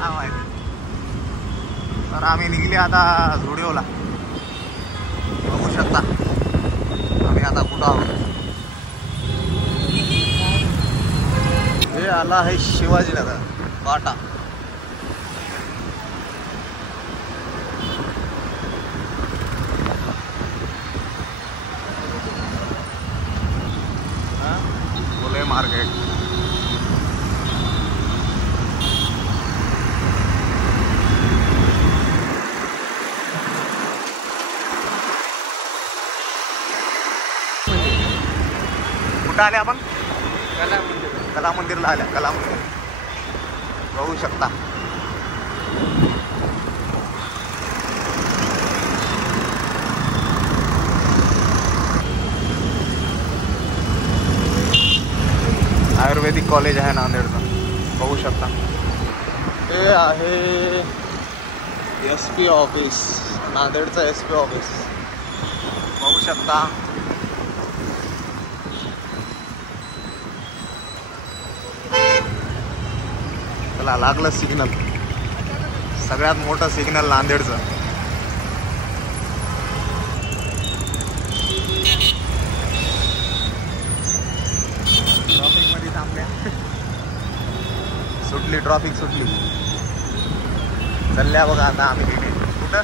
काय माहिती. तर आम्ही निघले आता झुडिओला. बघू शकता आम्ही आता कुठं आहोत. हे आला आहे शिवाजीनगर बाटा. बोले मार्केट. कुठं आले आपण? कला मंदिरला आल्या. कला मंदिर बघू शकता. आयुर्वेदिक कॉलेज आहे नांदेडचं. बघू शकता. हे आहे SP ऑफिस. नांदेडचं SP ऑफिस बघू शकता. चला लागलं सिग्नल. सगळ्यात मोठं सिग्नल नांदेडचं. ट्रॉफिक मध्ये थांबल्या. सुटली ट्रॉफिक सुटली. चालल्या बघा आता आम्ही तिथे. कुठं?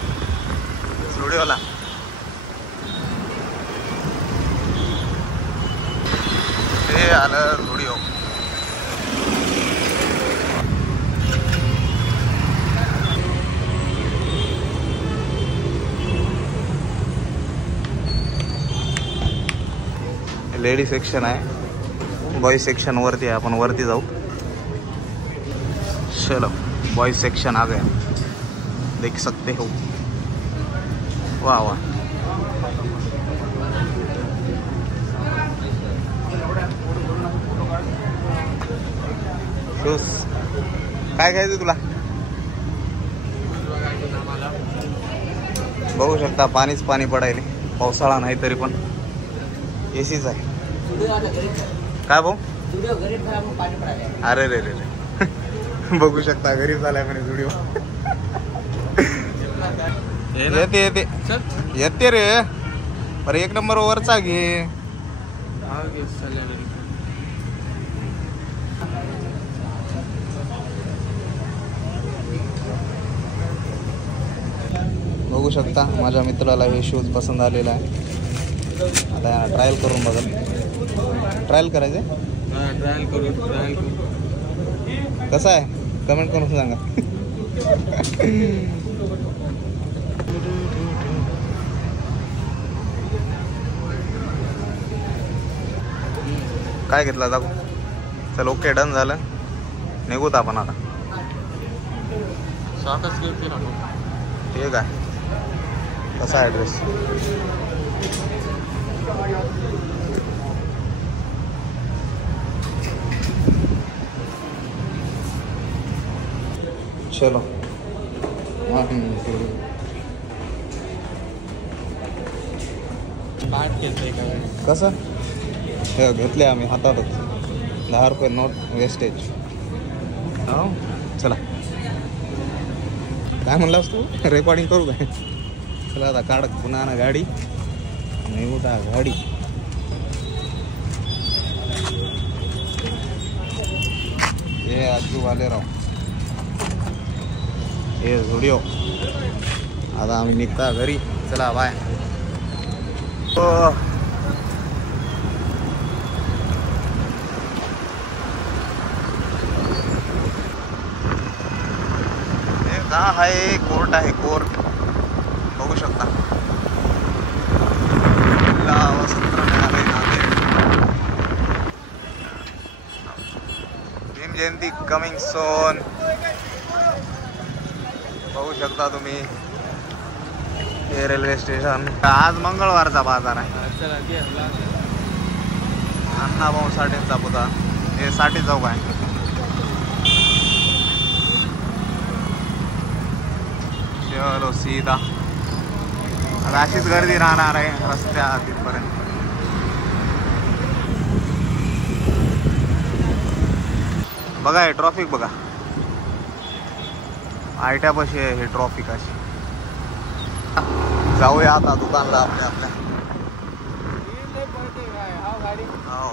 झुडिओला. ते आलं झुडिओ. लेडी सेक्शन आहे. बॉय सेक्शन वरती आहे. आपण वरती जाऊ. चलो बॉय सेक्शन आ गया. देख सकते हो. वाह वाह. शूज काय घ्यायचं तुला? बघू शकता पाणीच पाणी पडायले. पावसाळा नाही तरी पण एसीच आहे. काय भाऊ? अरे रे रे रे. बघू शकता गरीब झालाय म्हणे व्हिडिओ. येते येते येते रे. पर एक नंबर वरचा घे. बघू शकता माझ्या मित्राला हे शूज पसंत आलेला आहे. आता ट्रायल करून बघा. ट्रायल करायचे. ट्रायल करू. कसं आहे कमेंट करून सांगा. काय घेतला दाखव. चल ओके डन झालं. निघूत आपण आता. हे काय कसा आहे ड्रेस? चलो कसं हे घेतले आम्ही हातातच. 10 रुपये नोट वेस्टेज. हो चला. काय म्हणलास तू? रेकॉर्डिंग करू काय? चला आता काढ पुन्हा ना गाडी. नाही उठा गाडी. हे आजू वाले राव. हे झुडिओ. आता आम्ही निघता घरी. चला बाय. हे का आहे कोर्ट आहे. कोर्ट बघू शकता. वसंत न्यायालय नांदेड. भीम जयंती कमिंग सोन. बघू शकता तुम्ही. हे रेल्वे स्टेशन. आज मंगळवारचा बाजार आहे. अण्णाभाऊ साठेंचा पुतळा. हे साठी चौक आहे. चलो सीधा. आता अशीच गर्दी राहणार आहे रस्त्या तिथपर्यंत. बघा हे ट्रॉफिक बघा. आयट्यापाशी आहे हे ट्रॉफिक अशी. जाऊया आता दुकानला आपल्या आपल्या. हो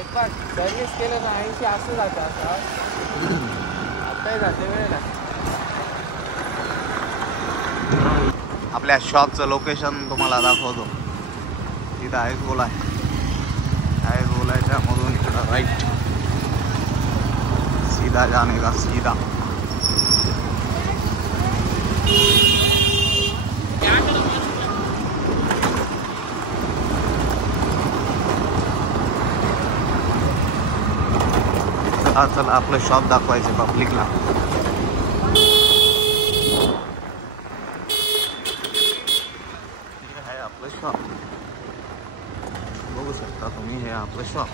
एक बार सर्विस केलं ना 80 असं जातं आता जाते वेळेला. आपल्या शॉपचं लोकेशन तुम्हाला दाखवतो. तिथं आहेच गोला आहे गोलाच्या मधून इकडं राईट सीधा जाने का सीधा. चला आपलं शॉप दाखवायचं पब्लिकला. हे आपलं शॉप बघू शकता तुम्ही. हे आपलं शॉप